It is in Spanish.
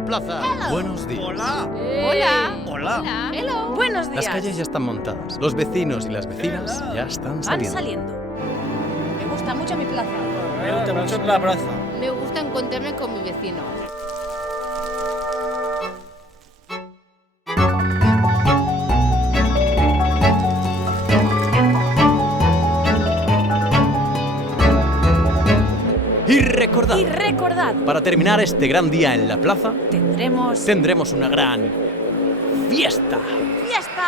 Colegio Plaza. Buenos días. Hola. Hola. Hola. Hello. Buenos días. Las calles ya están montadas. Los vecinos y las vecinas ya están Van saliendo. saliendo. Me gusta mucho mi plaza. Me gusta mucho la plaza. Me gusta encontrarme con mi vecino. Y recordad, Y recordad, para terminar este gran día en la plaza, tendremos una gran fiesta. fiesta.